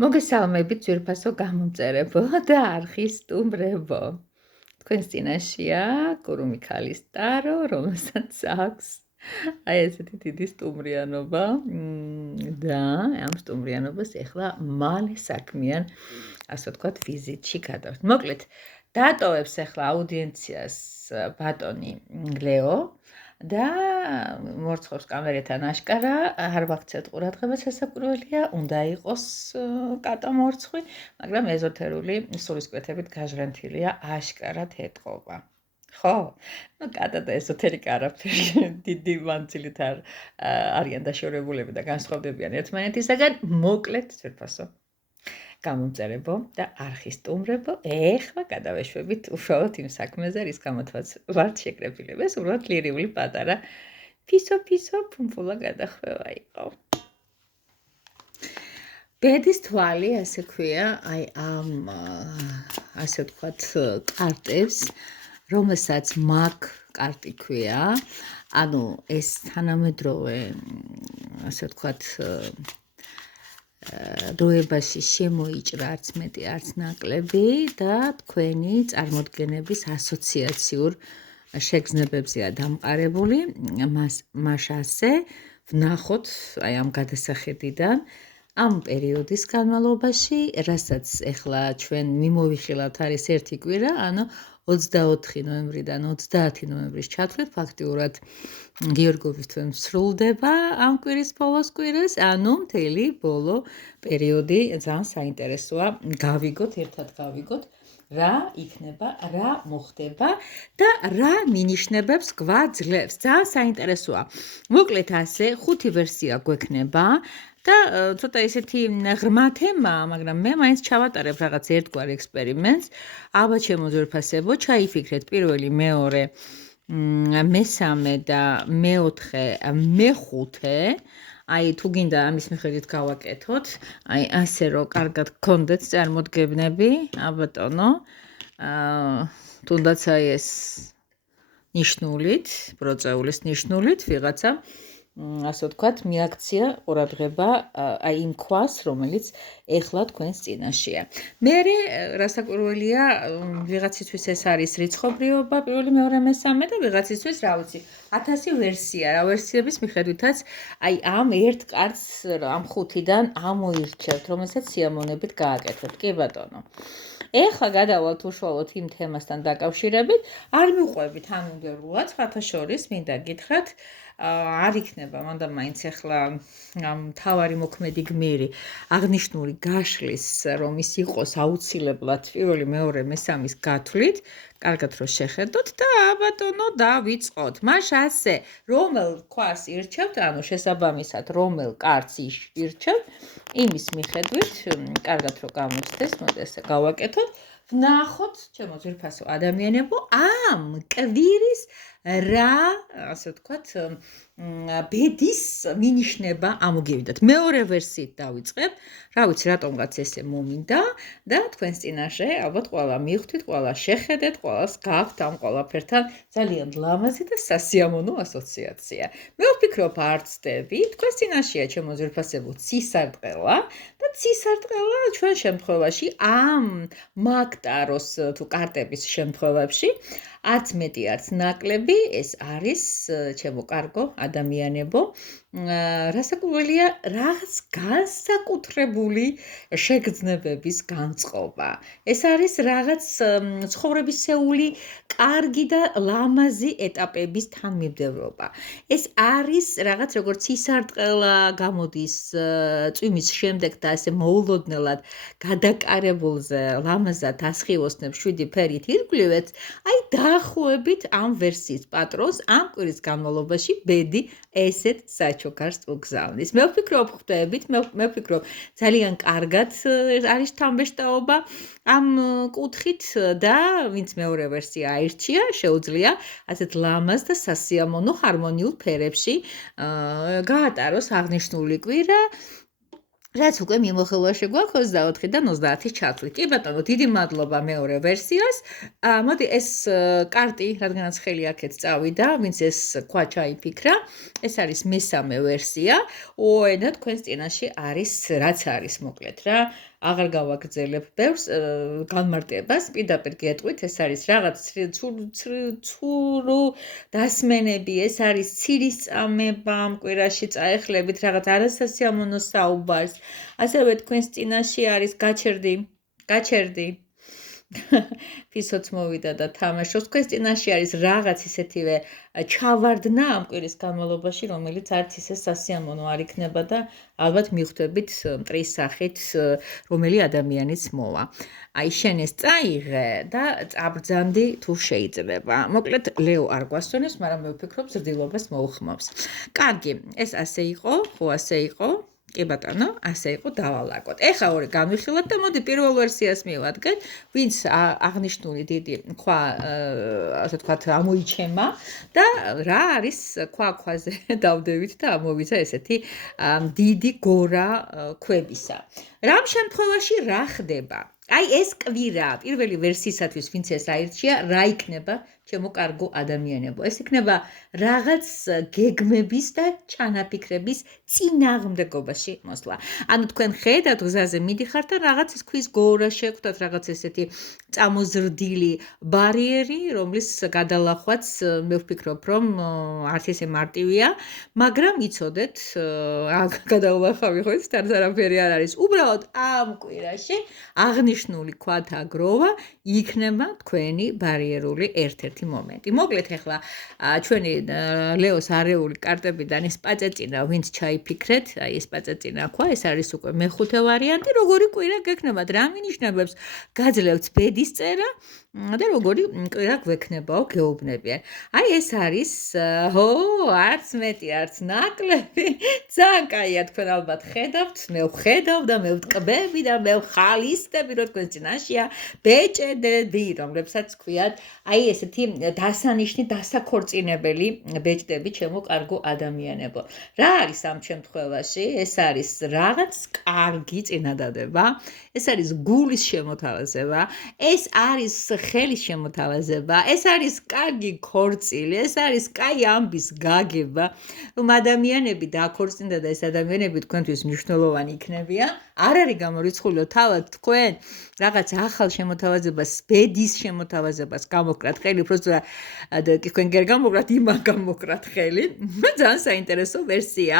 მოგესალმებით ძვირფასო გამომწერებო და არხის სტუმრებო. თქვენს წინაშეა გურუმი ქალის ტარო, რომელსაც აქვს ესეთი დიდი სტუმრიანობა და ამ სტუმრიანობას ეხლა მალე საქმიან, ასე ვთქვათ, ვიზიტში გადავთ. მოკლედ, დატოვებს ეხლა აუდიენციას ბატონი ლეო და მორცხობს კამერეთან აშკარა, არ ვაქცევთ ყურადღებას, სასაკვირველია, უნდა იყოს კატა მორცხვი, მაგრამ ეზოთერული სულისკვეთებით გაჟღენთილია, აშკარად ეტყობა. ხო? ნუ კატა და ეზოთერიკა არაფერი დიდი მანძილით არიან დაშორებულები და განსხვავდებიან ერთმანეთისაგან, მოკლედ ძვირფასო გამომწერებო და არხის სტუმრებო, ეხლა გადავეშვებით უშუალოდ იმ საქმეზე, რის გამოთვაც ვართ შეკრებილები. ეს უბრალოდ ლირიული პატარა ფისო ფუმფულა გადახვევა იყო. ბედის თვალი, ასე ქვია, აი ამ ასე ვთქვათ კარტებს, რომელსაც მაგ კარტი ქვია, ანუ ეს თანამედროვე, ასე ვთქვათ, დროებაში შემოიჭრა არც მეტი, არც ნაკლები და თქვენი წარმოდგენების ასოციაციურ შეგრძნებებზეა დამყარებული. მას ასე ვნახოთ აი ამ გადასახედიდან ამ პერიოდის განმავლობაში, რასაც ეხლა ჩვენ მიმოვიხილავთ არის ერთი კვირა, ანუ 24 ნოემბრიდან 30 ნოემბრის ჩათვლით, ფაქტიურად გიორგოვის თვენ სრულდება ამ კვირის ბოლოს კვირას, ანუ მთელი ბოლო პერიოდი ძალიან საინტერესოა. გავიგოთ, ერთად გავიგოთ, რა იქნება, რა მოხდება და რა მინიშნებებს გვაძლევს. ძალიან საინტერესოა. მოკლედ ასე, 5 ვერსია გვექნება და ცოტა ესეთი ღრმა თემაა, მაგრამ მე მაინც ჩავატარებ რაღაც ერთგვარ ექსპერიმენტს. ალბათ შემოძვირფასებო, ჩაიფიქრეთ პირველი, მეორე, მესამე და მეოთხე, მეხუთე. აი თუ გინდა ამის მიხედვით გავაკეთოთ, აი ასე რომ კარგად გქონდეთ წარმოდგენები, აბატონო. თუნდაც აი ეს ნიშნულით, ბროწეულის ნიშნულით ვიღაცა ასე ვთქვათ, მიაქცია ყურადღება აი იმ ქვას, რომელიც ეხლა თქვენს წინაშეა. მერე რასაკვირველია, ვიღაცისთვის ეს არის რიცხობრიობა, პირველი, მეორე, მესამე და ვიღაცისთვის, რა ვიცი, 1000 ვერსია, რა ვერსიების მიხედვითაც აი ამ ერთ კარტს ამ 5-დან ამოირჩევთ, რომელსაც სიამოვნებით გააკეთებთ. კი ბატონო. ეხლა გადავალთ უშუალოდ იმ თემასთან დაკავშირებით, არ მიყვებით ამიმდევრულად, სხვათა შორის მინდა გითხრათ, არ იქნება მანდა მაინც ეხლა მთავარი მოქმედი გმირი აღნიშნული გაშლის, რომ ის იყოს აუცილებლად პირველი, მეორე, მესამის გათვლით, კარგად რომ შეხედოთ და აბატონო დავიწყოთ. მას ასე, რომელ ქვას ირჩევთ, ანუ შესაბამისად, რომელ კარტს ირჩევთ, იმის მიხედვით, კარგად რომ გამოცდეს, მოდი ესე გავაკეთოთ. ვნახოთ, ჩემო ძვირფასო ადამიანებო, ამ კვირის რა, ასე ვთქვათ, ბედის მინიშნება ამოგივიდათ. მეორე ვერსიით დავიწყებ, რა ვიცი, რატომღაც ესე მომინდა და თქვენს წინაშე ალბათ ყველა მივხვდით, ყველა შეხედეთ, ყველას გაქვთ ამ ყველაფერთან ძალიან ლამაზი და სასიამოვნო ასოციაცია. მე ვფიქრობ, არ ცდები, თქვენს წინაშეა ჩემო ძვირფასებო ცისარტყელა და ცისარტყელა ჩვენ შემთხვევაში ამ მაგტაროს თუ კარტების შემთხვევებში არც მეტი, არც ნაკლები, ეს არის ჩემო კარგო ადამიანებო, რასაკვირველია, რაღაც განსაკუთრებული შეგრძნებების განწყობა. ეს არის რაღაც ცხოვრებისეული კარგი და ლამაზი ეტაპების თანმიმდევრობა. ეს არის რაღაც როგორც ისარტყელა გამოდის წვიმის შემდეგ და ასე მოულოდნელად გადაკარებულზე ლამაზად ასხივოსნებს 7 ფერით ირგვლივეთ, აი დაახლოებით ამ ვერსიის პატრონს ამ კვირის განმავლობაში ბედი ესეთ საჩუქარს უგზავნის. მე ვფიქრობ, ხვდებით, მე ვფიქრობ, ძალიან კარგად არის თამბეშტაობა ამ კუთხით და ვინც მეორე ვერსია აირჩია, შეუძლია ასეთ ლამაზ და სასიამოვნო ჰარმონიულ ფერებში გაატაროს აღნიშნული კვირა. რაც უკვე მიმოხილვაში გვაქვს 24-დან 30-ის ჩათვლით. კი ბატონო, დიდი მადლობა მეორე ვერსიას. მოდი ეს კარტი, რადგანაც ხელი აქეთ წავიდა, ვინც ეს ქვა ჩაიფიქრა, ეს არის მესამე ვერსია. და თქვენს წინაშე არის რაც არის მოკლედ რა. აღარ გავაგრძელებ ბევრს განმარტებას, პირდაპირ გეტყვით, ეს არის რაღაც ცურო დასმენები, ეს არის ცირისწამება, კვირაში წაეხლებით რაღაც არასასიამოვნო საუბარს. ასევე თქვენს წინაშე არის გაჩერდი. ფისოც მოვიდა და თამაშობს. თქვენს წინაშე არის რაღაც ისეთივე ჩავარდნა ამ კვირის განმავლობაში, რომელიც არც ისე სასიამოვნო არ იქნება და ალბათ მიხვდებით მტრის სახით, რომელი ადამიანიც მოვა. აი შენ ეს წაიღე და წაბრძანდი თუ შეიძლება. მოკლედ ლეო არ გვასწონებს, მაგრამ მე ვფიქრობ ზრდილობას მოუხმობს. კარგი, ეს ასე იყო, ხო ასე იყო? კი ბატონო, ასე იყო, დავალაგოთ. ეხლა ორი განვიხილოთ და მოდი პირველ ვერსიას მივადგეთ, ვინც აღნიშნული დიდი ქვა, ასე ვთქვათ, ამოიჩემა და რა არის ქვაზე დავდევით და ამოვიცა ესეთი დიდი გორა ქვებისა. რამ შემთხვევაში რა ხდება? აი ეს კვირა, პირველი ვერსიისათვის ვინც ეს აირჩია, რა იქნება ჩემო კარგო ადამიანებო. ეს იქნება რაღაც გეგმების და ჩანაფიქრების წინააღმდეგობაში მოსვლა. ანუ თქვენ ხედავთ გზაზე მიდიხართ და რაღაც ის ქვის გორა შეხვდათ, რაღაც ესეთი წამოზრდილი ბარიერი, რომლის გადალახვაც მე ვფიქრობ, რომ არც ესე მარტივია, მაგრამ იცოდეთ, გადავახავი ხო, ეს არაფერი არ არის. უბრალოდ ამ კვირაში აღნიშნული ქვათა გროვა იქნება თქვენი ბარიერული ერთ-ერთი მომენტი. მოკლედ ახლა ჩვენი ლეოს არეული კარტებიდან ეს პაწეწინა ვინც ჩაიფიქრეთ, აი ეს პაწეწინა ქვა, ეს არის უკვე მეხუთე ვარიანტი, როგორი კვირა გექნებათ, რა მინიშნებებს გაძლევთ ბედის წერა და როგორი კვირა გვექნებაო გეუბნებიან. აი ეს არის, არც მეტი, არც ნაკლები, ძალიან კაია, თქვენ ალბათ ხედავთ, მე ვხედავ და მე ვტკბები და მე ვხალისდები, რომ თქვენ წინაშეა ბეჭედები, რომლებსაც ქვიათ, აი ესეთი დასანიშნი, დასაქორწინებელი ბეჭდები, ჩემო კარგო ადამიანებო. რა არის ამ შემთხვევაში? ეს არის რაღაც კარგი წინადადება, ეს არის გულის შემოთავაზება, ეს არის ხელის შემოთავაზება, ეს არის კარგი ქორწილი, ეს არის კაი ამბის გაგება, რომ ადამიანები დაქორწინდა და ეს ადამიანები თქვენთვის მნიშვნელოვანი იქნებიან. არ არის გამორიცხულო თავად თქვენ რაღაც ახალ შემოთავაზებას, ბედის შემოთავაზებას გამოკრათ ხელი, просто თქვენ გერ გამოკრათ, იმან გამოკრათ ხელი. ძალიან საინტერესო ვერსია,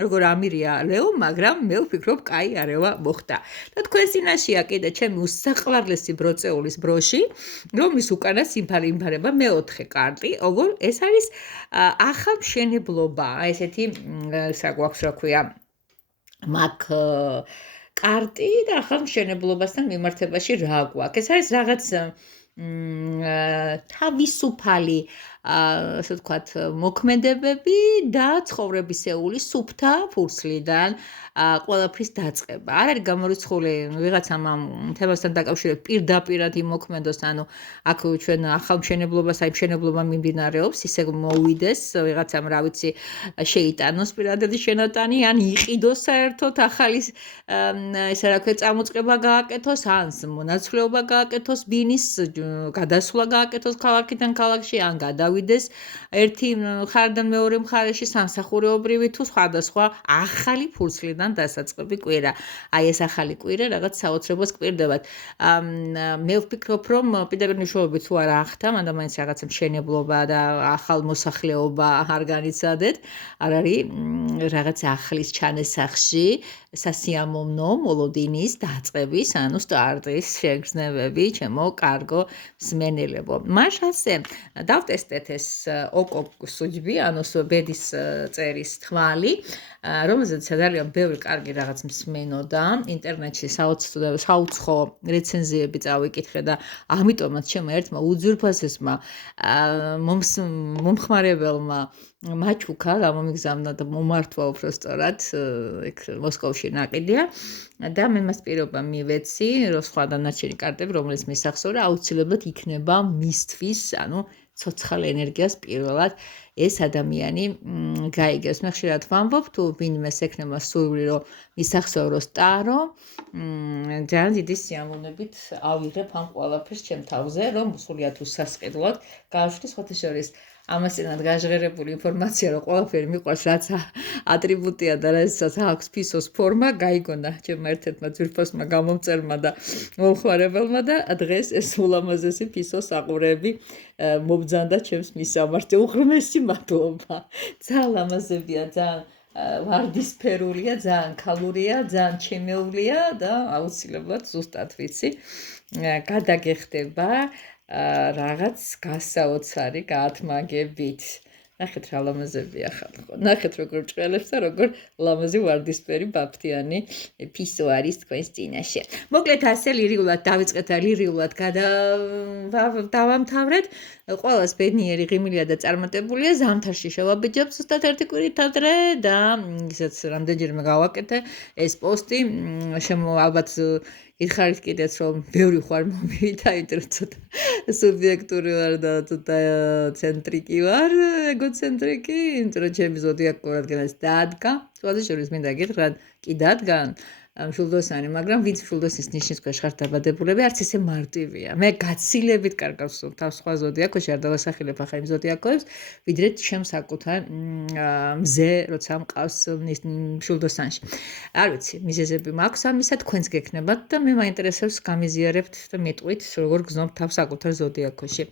როგორ ამირია ლეო, მაგრამ მე ვფიქრობ, კაი არევა მოხდა. და თქვენ წინაშეა კიდე ჩემი უსაყვარლესი ბროწეულის ბროში, რომლის უკანაც იმფარება მეოთხე კარტი, როგორ ეს არის ახალმშენებლობა, ესეთი საგვაქვს რა ქვია, მაგ კარტი და ახალმშენებლობასთან მიმართებაში რა გვაქვს. ეს არის რაღაც თავისუფალი, ასე ვთქვათ, მოქმედებები და ცხოვრებისეული სუფთა ფურცლიდან ყველაფრის დაწყება. არ არის გამორიცხული ვიღაცამ ამ თემასთან დაკავშირებით პირდაპირად იმოქმედოს, ანუ აქ ჩვენ ახალმშენებლობას, აი მშენებლობა მიმდინარეობს, ისე მოვიდეს ვიღაცამ, რა ვიცი, შეიტანოს პირადად შენატანი, ან იყიდოს საერთოდ ახალი ესე რა ქვია, წამოწყება გააკეთოს, ან მონაცვლეობა გააკეთოს, ბინის გადასვლა გააკეთოს ქალაქიდან ქალაქში, ან გადავიდეს ერთი მხარიდან მეორე მხარეში სამსახურეობრივი თუ სხვადასხვა ახალი ფურცლიდან დასაწყები კვირა. აი ეს ახალი კვირა რაღაც საოცრებას კვირდებათ. მე ვფიქრობ, რომ პირდაპირ მნიშვნელობით თუ არა ახთა, მანდა მაინც რაღაცა მშენებლობა და ახალ მოსახლეობა არ განიცადეთ. არ არის რაღაც ახლის ჩანესახში სასიამოვნო მოლოდინის დაწყების, ანუ სტარტის შეგრძნებები, ჩემო კარგო მსმენელებო. მას ასე დავტესტეთ ეს ოკო სუჯბი, ანუ ბედის წერის თვალი, რომელზეც ძალიან ბევრი კარგი რაღაც მსმენოდა, ინტერნეტში საუცხო რეცენზიები წავიკითხე და ამიტომაც ჩემო ერთმა უძვირფასესმა მომხმარებელმა მაჩუკა გამომიგზავნა და მომართვა უბრალოდ იქ მოსკოვში ნაყიდია და მე მას პირობა მივეცი, რომ სხვა დანარჩენი კარტები, რომელიც მის სახსოვრა, აუცილებლად იქნება მისთვის, ანუ ცოცხალ ენერგიას პირველად ეს ადამიანი გაიგებს. მე ხშირად ვამბობ, თუ ვინმეს ექნება სურვილი, რომ მისახსოვროს ტარო, ძალიან დიდი სიამოვნებით ავიღებ ამ ყველაფერს ჩემ თავზე, რომ სულიად უსასყიდლოდ გავშვი სხვათა შორის ამასთანავ გაჟღერებული ინფორმაცია, რომ ყველაფერი მიყვარს, რაც ატრიბუტია და რასაც აქვს ფისოს ფორმა, გაიგონა ჩემმა ერთ-ერთმა ძვირფასმა გამომწერმა და მომხმარებელმა და დღეს ეს ულამაზესი ფისოს აყურები მობძანდა ჩემს მისამართზე. უღრმესი მადლობა. ძალიან ლამაზებია, ძალიან ვარდისფერულია, ძალიან ქალურია, ძალიან ჩემეულია და აუცილებლად ზუსტად ვიცი, გადაგეხდება რაღაც გასაოცარი გაათმაგებით. ნახეთ რა ლამაზებია ხალხო. ნახეთ როგორ ჭყელებს და როგორ ლამაზი ვარდისფერი ბაფთიანი ფისო არის თქვენს წინაშე. მოკლედ ასე ლირიულად დავიწყეთ და ლირიულად დავამთავრეთ. ყველას ბედნიერი ღიმილია და წარმატებულია. ზამთარში შევაბეჯებ ზუსტად ერთი კვირით ადრე და ისეც რამდენჯერმე გავაკეთე ეს პოსტი. ალბათ გითხარით კიდეც რომ ბევრი ხარ მომივიდა, ცოტა სუბიექტური ვარ და ცოტა ცენტრიკი ვარ, ეგოცენტრიკი, იმიტომ რომ ჩემი ზოდიაკო რადგანაც დადგა. სხვათა შორის მინდა გითხრათ, კი დადგან მშვილდოსანი, მაგრამ ვინც მშვილდოსნის ნიშნის ქვეშ ხართ დაბადებულები, არც ესე მარტივია. მე გაცილებით კარგად ვსვამ თავს სხვა ზოდიაკოში, არ დავასახელებ ახლა იმ ზოდიაკოებს, ვიდრე ჩემს საკუთარ მზე, როცა მყავს მშვილდოსანში. არ ვიცი, მიზეზები მაქვს ამისა, თქვენც გექნებათ და მე მაინტერესებს გამიზიარებთ და მეტყვით, როგორ გზნობთ თავს საკუთარ ზოდიაკოში.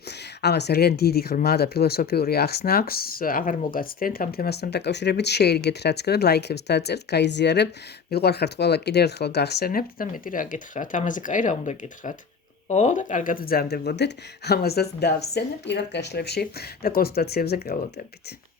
ამას ძალიან დიდი ღრმა და ფილოსოფიური ახსნა აქვს, აღარ მოგაცდენთ ამ თემასთან დაკავშირებით, შეერიგეთ რაც გქონდათ, ლაიქებს დაწერთ, გაიზიარებთ, მიყვარხართ ყველა კიდევ ერთხელ გახსენებთ და მეტი რა გითხრათ, ამაზე კაი რა უნდა გითხრათ. და კარგად ვძანდებოდეთ, ამასაც დავსენე პირად გაშლებში და კონსულტაციებზე გელოდებით.